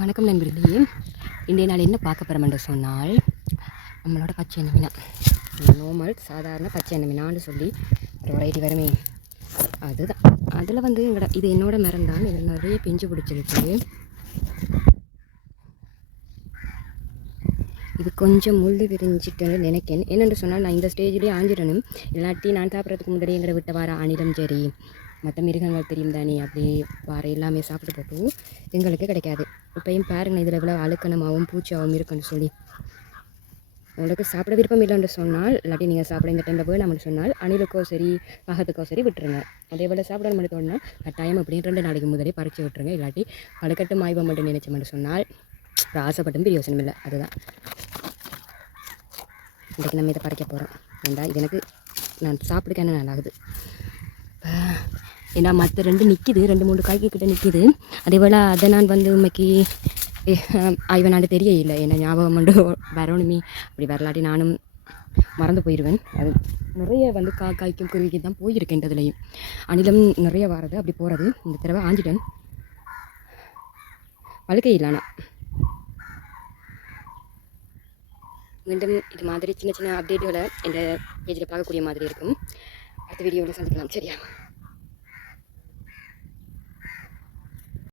வணக்கம் நண்பர்களே. இன்றைய நாள் என்ன பார்க்க போகிறோம் என்று சொன்னால், நம்மளோட பச்சை எண்ணெய் மீனா, நார்மல் சாதாரண பச்சை எண்ணெய் மீனான்னு சொல்லி ஒரு வெரைட்டி வருமே, அதுதான். அதில் வந்து இது என்னோட மரம் தான். இதில் நிறைய பிஞ்சு பிடிச்சிருக்கு. இது கொஞ்சம் முள் விரிஞ்சிட்டுன்னு நினைக்கிறேன். என்னென்று சொன்னால், நான் இந்த ஸ்டேஜ்லேயே ஆஞ்சிடணும். இல்லாட்டி நான் சாப்பிட்றதுக்கு முன்னாடி எங்களை விட்ட வார அணிலும் சரி, மற்ற மிருகங்கள் தெரியும் தானே, அப்படி வார எல்லாமே சாப்பிட்டு போட்டு எங்களுக்கு கிடைக்காது. இப்போயும் பாருங்கள், இதில் இவ்வளோ அழுக்கணமாகவும் பூச்சாகவும் இருக்குன்னு சொல்லி. உங்களுக்கு சாப்பிட விருப்பம் இல்லைன்னு சொன்னால், இல்லாட்டி நீங்கள் சாப்பிட இந்த டைமில் போய் நம்மளுக்கு சொன்னால் அணிலுக்கோ சரி பாகத்துக்கோ சரி விட்டுருங்க. அதே போல் சாப்பிட நம்ம தோணுன்னா கட்டாயம் அப்படின்னு 2 நாளைக்கு முதலே பறித்து விட்டுருங்க. இல்லாட்டி பழுக்கட்டும் ஆய்வம் மட்டும் நினைச்சோம்னு சொன்னால் ஆசைப்பட்டும் பிரியோசனம் இல்லை. அதுதான் இன்றைக்கு நம்ம இதை பறிக்க போகிறோம். ஏண்டா இது எனக்கு நான் சாப்பிடுக்க என்ன நல்லாகுது. ஏன்னா மற்ற 2 நிற்கிது, 2-3 காய்க்கு கிட்ட நிற்கிது. அதே போல் அதை நான் வந்து உண்மைக்கு ஆய்வனாண்டு தெரிய இல்லை. ஏன்னா ஞாபகம் கொண்டு வரணுமே, அப்படி வரலாட்டி நானும் மறந்து போயிடுவேன். அது நிறைய வந்து காய்க்கும் குருவிக்கு தான் போயிருக்கேன்றதுலையும் அணிலம் நிறைய வரது அப்படி போகிறது. இந்த தடவை ஆஞ்சிட்டேன், பழுக்கை இல்லைனா. மீண்டும் இது மாதிரி சின்ன சின்ன அப்டேட்டுகளை இந்த பேஜில் பார்க்கக்கூடிய மாதிரி இருக்கும். அடுத்த வீடியோவில் சந்திக்கலாம். சரியா?